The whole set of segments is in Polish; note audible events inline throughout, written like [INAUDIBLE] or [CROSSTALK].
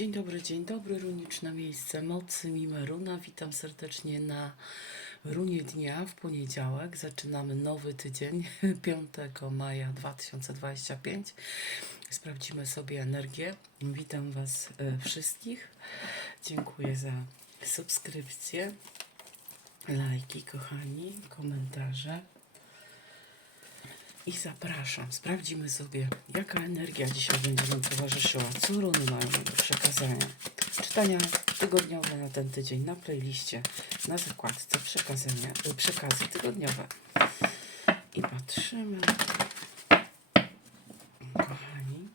Dzień dobry, dzień dobry, runiczne miejsce mocy Mimeruna. Witam serdecznie na runie dnia w poniedziałek. Zaczynamy nowy tydzień, [LAUGHS] 5 maja 2025. Sprawdzimy sobie energię. Witam Was e, wszystkich. Dziękuję za subskrypcję, lajki, kochani, komentarze. I zapraszam. Sprawdzimy sobie, jaka energia dzisiaj będzie nam towarzyszyła. Co runy mają do przekazania. Czytania tygodniowe na ten tydzień na playliście, na zakładce przekazania, y, przekazy tygodniowe. I patrzymy. Kochani.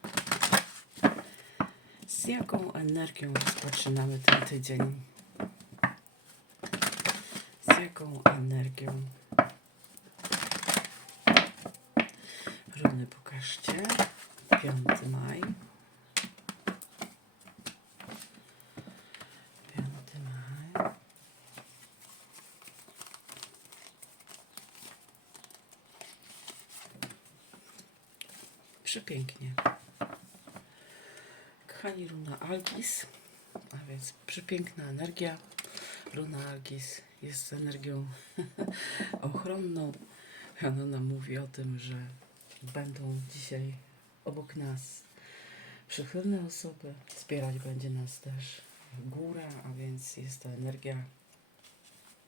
Z jaką energią rozpoczynamy ten tydzień? Z jaką energią? Runy pokażcie. 5 maj. 5 maj. Przepięknie. Kochani, runa Algis, a więc przepiękna energia. Runa Algis jest energią [LAUGHS] ochronną. Ona nam mówi o tym, że będą dzisiaj obok nas przychylne osoby. Wspierać będzie nas też góra, a więc jest to energia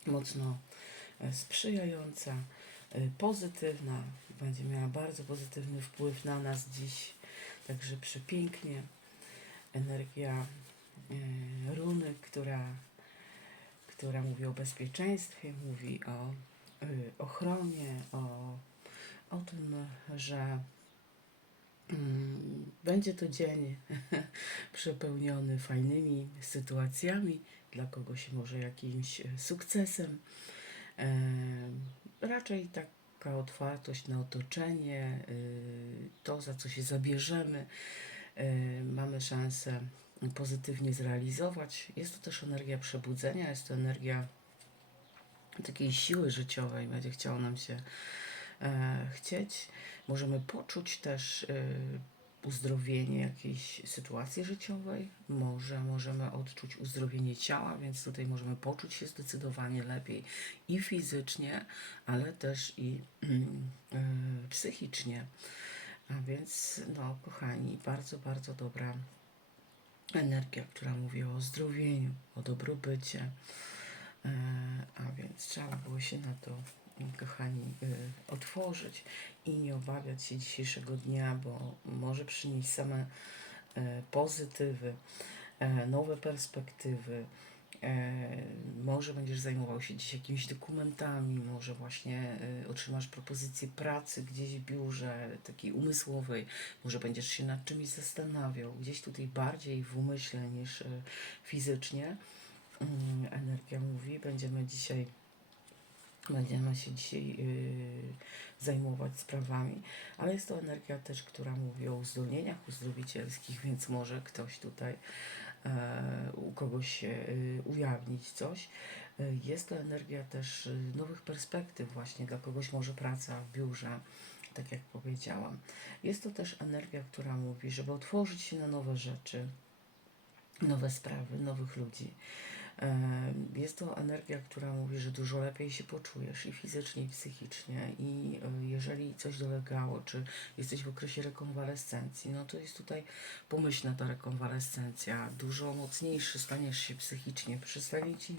mocno e, sprzyjająca, e, pozytywna. Będzie miała bardzo pozytywny wpływ na nas dziś. Także przepięknie. Energia e, runy, która, która mówi o bezpieczeństwie, mówi o ochronie, o o tym, że mm, będzie to dzień [LAUGHS] przepełniony fajnymi sytuacjami, dla kogoś może jakimś e, sukcesem. E, raczej taka otwartość na otoczenie, y, to za co się zabierzemy, e, mamy szansę pozytywnie zrealizować. Jest to też energia przebudzenia, jest to energia takiej siły życiowej, będzie chciało nam się e, chcieć. Możemy poczuć też e, uzdrowienie jakiejś sytuacji życiowej. Może możemy odczuć uzdrowienie ciała, więc tutaj możemy poczuć się zdecydowanie lepiej i fizycznie, ale też i e, psychicznie. A więc, no, kochani, bardzo, bardzo dobra energia, która mówi o zdrowieniu, o dobrobycie. E, a więc trzeba było się na to kochani, y, otworzyć i nie obawiać się dzisiejszego dnia, bo może przynieść same e, pozytywy, e, nowe perspektywy. Może będziesz zajmował się dziś jakimiś dokumentami, może właśnie otrzymasz propozycję pracy gdzieś w biurze takiej umysłowej, może będziesz się nad czymś zastanawiał, gdzieś tutaj bardziej w umyśle niż fizycznie. Mm, Energia mówi, będziemy dzisiaj Będziemy się dzisiaj yy, zajmować sprawami, ale jest to energia też, która mówi o uzdolnieniach uzdrowicielskich, więc może ktoś tutaj e, u kogoś się yy, ujawnić coś. Yy, jest to energia też yy, nowych perspektyw właśnie, dla kogoś może praca w biurze, tak jak powiedziałam. Jest to też energia, która mówi, żeby otworzyć się na nowe rzeczy, nowe sprawy, nowych ludzi. E, Jest to energia, która mówi, że dużo lepiej się poczujesz i fizycznie, i psychicznie. I e, jeżeli coś dolegało, czy jesteś w okresie rekonwalescencji, no to jest tutaj pomyślna ta rekonwalescencja. Dużo mocniejszy staniesz się psychicznie. Przestanie ci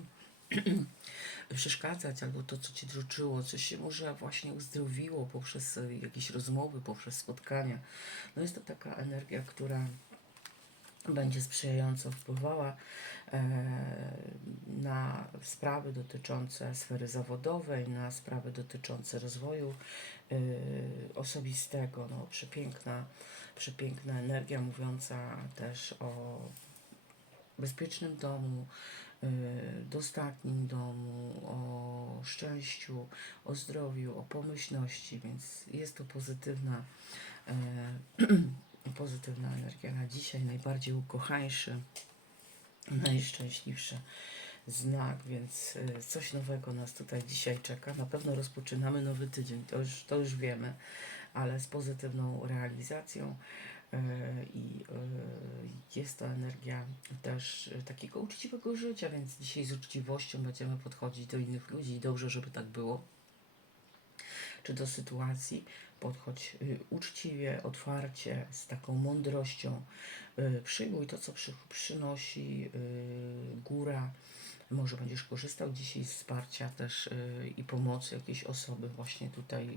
[CLEARS THROAT] przeszkadzać, albo to, co ci druczyło, coś się może właśnie uzdrowiło poprzez e, jakieś rozmowy, poprzez spotkania. No jest to taka energia, która będzie sprzyjająco wpływała e, na sprawy dotyczące sfery zawodowej, na sprawy dotyczące rozwoju e, osobistego. No, przepiękna, przepiękna energia mówiąca też o bezpiecznym domu, e, dostatnim domu, o szczęściu, o zdrowiu, o pomyślności, więc jest to pozytywna [CLEARS THROAT] pozytywna energia na dzisiaj, najbardziej ukochańszy, najszczęśliwszy znak, więc y, coś nowego nas tutaj dzisiaj czeka. Na pewno rozpoczynamy nowy tydzień, to już, to już wiemy, ale z pozytywną realizacją. e, i e, jest to energia też takiego uczciwego życia, więc dzisiaj z uczciwością będziemy podchodzić do innych ludzi i dobrze, żeby tak było. Czy do sytuacji podchodź y, uczciwie, otwarcie, z taką mądrością. Y, Przyjmuj to, co przy, przynosi y, góra. Może będziesz korzystał dzisiaj z wsparcia też i pomocy jakiejś osoby właśnie tutaj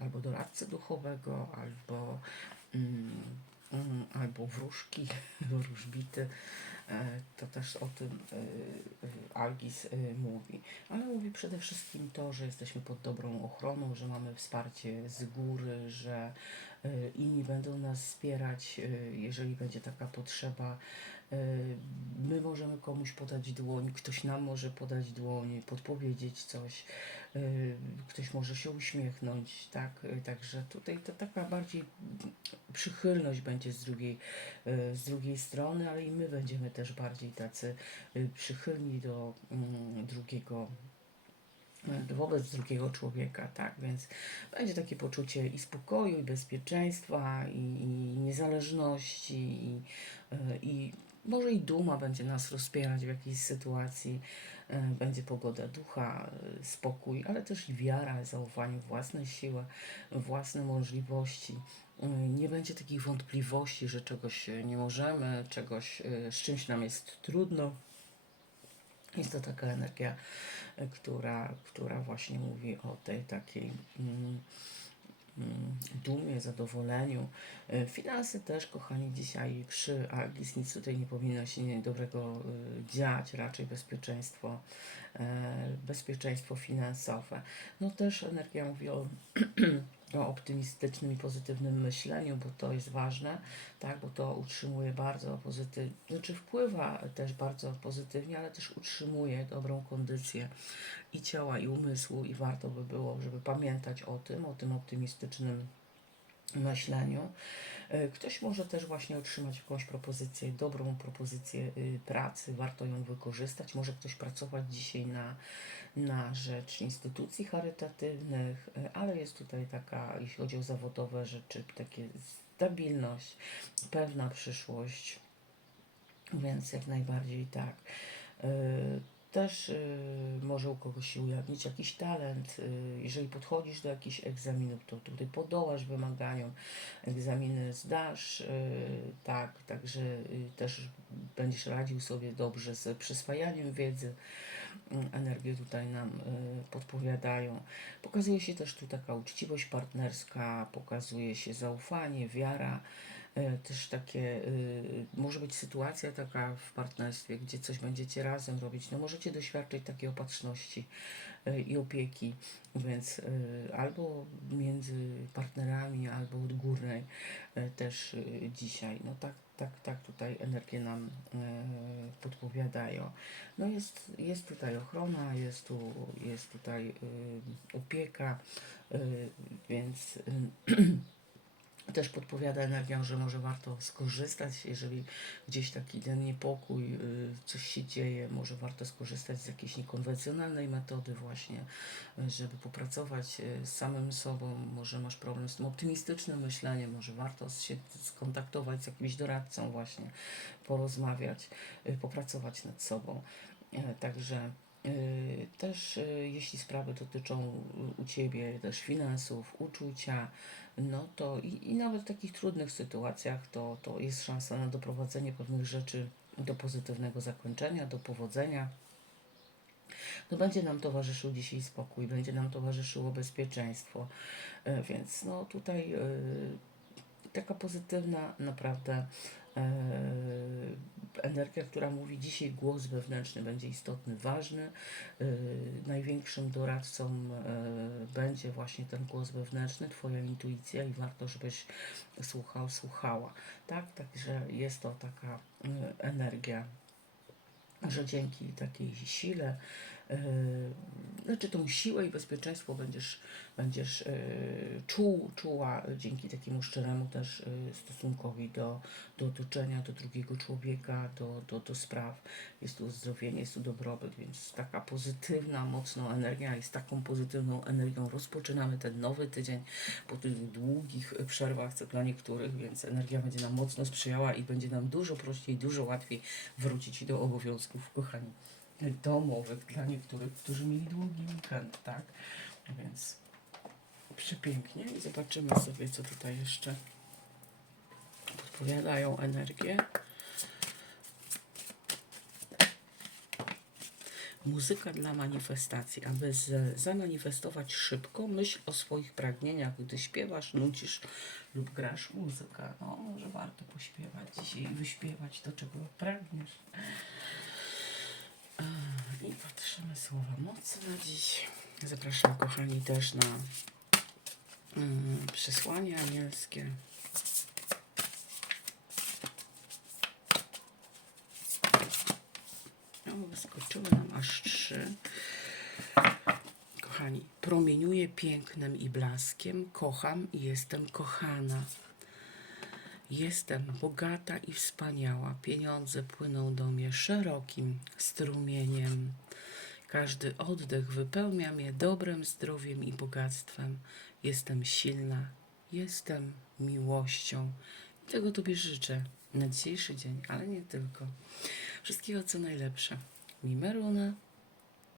albo doradcy duchowego, albo mm, mm, albo wróżki, [LAUGHS] wróżbity. E, To też o tym e, e, Algis mówi. Ale mówi przede wszystkim to, że jesteśmy pod dobrą ochroną, że mamy wsparcie z góry, że inni będą nas wspierać, jeżeli będzie taka potrzeba. E, My możemy komuś podać dłoń, ktoś nam może podać dłoń, podpowiedzieć coś, e, ktoś może się uśmiechnąć, tak? E, Także tutaj to taka bardziej przychylność będzie z drugiej, z drugiej strony, ale i my będziemy też bardziej tacy przychylni do mm, drugiego wobec drugiego człowieka, tak? Więc będzie takie poczucie i spokoju, i bezpieczeństwa, i, i niezależności, i, i może i duma będzie nas rozpierać w jakiejś sytuacji, e, będzie pogoda ducha, e, spokój, ale też i wiara, zaufanie własne siły, własne możliwości. E, Nie będzie takich wątpliwości, że czegoś nie możemy, czegoś, z czymś nam jest trudno. Jest to taka energia, która, która właśnie mówi o tej takiej mm, dumie, zadowoleniu. E, Finanse też, kochani, dzisiaj przy Agis nic tutaj nie powinno się dobrego e, dziać, raczej bezpieczeństwo, e, bezpieczeństwo finansowe. No też energia mówi o, [CLEARS THROAT] o optymistycznym i pozytywnym myśleniu, bo to jest ważne, tak, bo to utrzymuje bardzo pozytywnie, znaczy wpływa też bardzo pozytywnie, ale też utrzymuje dobrą kondycję i ciała, i umysłu i warto by było, żeby pamiętać o tym, o tym optymistycznym myśleniu. E, Ktoś może też właśnie otrzymać jakąś propozycję, dobrą propozycję y, pracy, warto ją wykorzystać. Może ktoś pracować dzisiaj na, na rzecz instytucji charytatywnych, e, ale jest tutaj taka, jeśli chodzi o zawodowe rzeczy, takie stabilność, pewna przyszłość, więc jak najbardziej tak. Też y, może u kogoś się ujawnić jakiś talent. y, Jeżeli podchodzisz do jakichś egzaminów, to tutaj podołasz wymaganiom, egzaminy zdasz, y, tak, także y, też będziesz radził sobie dobrze z przyswajaniem wiedzy. Mm, Energie tutaj nam y, podpowiadają. Pokazuje się też tu taka uczciwość partnerska, pokazuje się zaufanie, wiara. E, Też takie, y, może być sytuacja taka w partnerstwie, gdzie coś będziecie razem robić. No możecie doświadczyć takiej opatrzności y, i opieki, więc y, albo między partnerami, albo odgórnej y, też y, dzisiaj. No tak, tak, tak tutaj energie nam podpowiadają. No jest, jest tutaj ochrona, jest tu, jest tutaj opieka, więc [CLEARS THROAT] też podpowiada energią, że może warto skorzystać, jeżeli gdzieś taki ten niepokój, y, coś się dzieje, może warto skorzystać z jakiejś niekonwencjonalnej metody właśnie, y, żeby popracować y, z samym sobą, może masz problem z tym optymistycznym myśleniem, może warto się skontaktować z jakimś doradcą właśnie, porozmawiać, popracować nad sobą. Także też y, jeśli sprawy dotyczą u Ciebie też finansów, uczucia, no to i, i nawet w takich trudnych sytuacjach to, to jest szansa na doprowadzenie pewnych rzeczy do pozytywnego zakończenia, do powodzenia. No będzie nam towarzyszył dzisiaj spokój, będzie nam towarzyszyło bezpieczeństwo, E, więc no tutaj e, taka pozytywna naprawdę e, energia, która mówi dzisiaj głos wewnętrzny będzie istotny, ważny. E, największym doradcą e, będzie właśnie ten głos wewnętrzny, Twoja intuicja i warto, żebyś słuchał, słuchała. Tak, także jest to taka energia że dzięki takiej sile znaczy tą siłę i bezpieczeństwo będziesz, będziesz e, czuł, czuła dzięki takiemu szczeremu też e, stosunkowi do, do otoczenia, do drugiego człowieka, do, do, do spraw. Jest tu uzdrowienie, jest tu dobrobyt, więc taka pozytywna, mocno energia i z taką pozytywną energią rozpoczynamy ten nowy tydzień po tych długich przerwach, co dla niektórych, więc energia będzie nam mocno sprzyjała i będzie nam dużo prościej, dużo łatwiej wrócić do obowiązków, kochani, domowych dla niektórych, którzy mieli długi weekend, tak? Więc przepięknie i zobaczymy sobie, co tutaj jeszcze podpowiadają energię. Muzyka dla manifestacji. Aby zamanifestować szybko, myśl o swoich pragnieniach, gdy śpiewasz, nucisz lub grasz muzykę. No, może warto pośpiewać dzisiaj i wyśpiewać to, czego pragniesz. I patrzymy słowa mocy na dziś. Zapraszam, kochani, też na mm, przesłanie anielskie. No, wyskoczyły nam aż trzy. Kochani, promieniuję pięknem i blaskiem, kocham i jestem kochana. Jestem bogata i wspaniała. Pieniądze płyną do mnie szerokim strumieniem. Każdy oddech wypełnia mnie dobrem, zdrowiem i bogactwem. Jestem silna, jestem miłością. I tego Tobie życzę na dzisiejszy dzień, ale nie tylko. Wszystkiego co najlepsze. Mimeruna.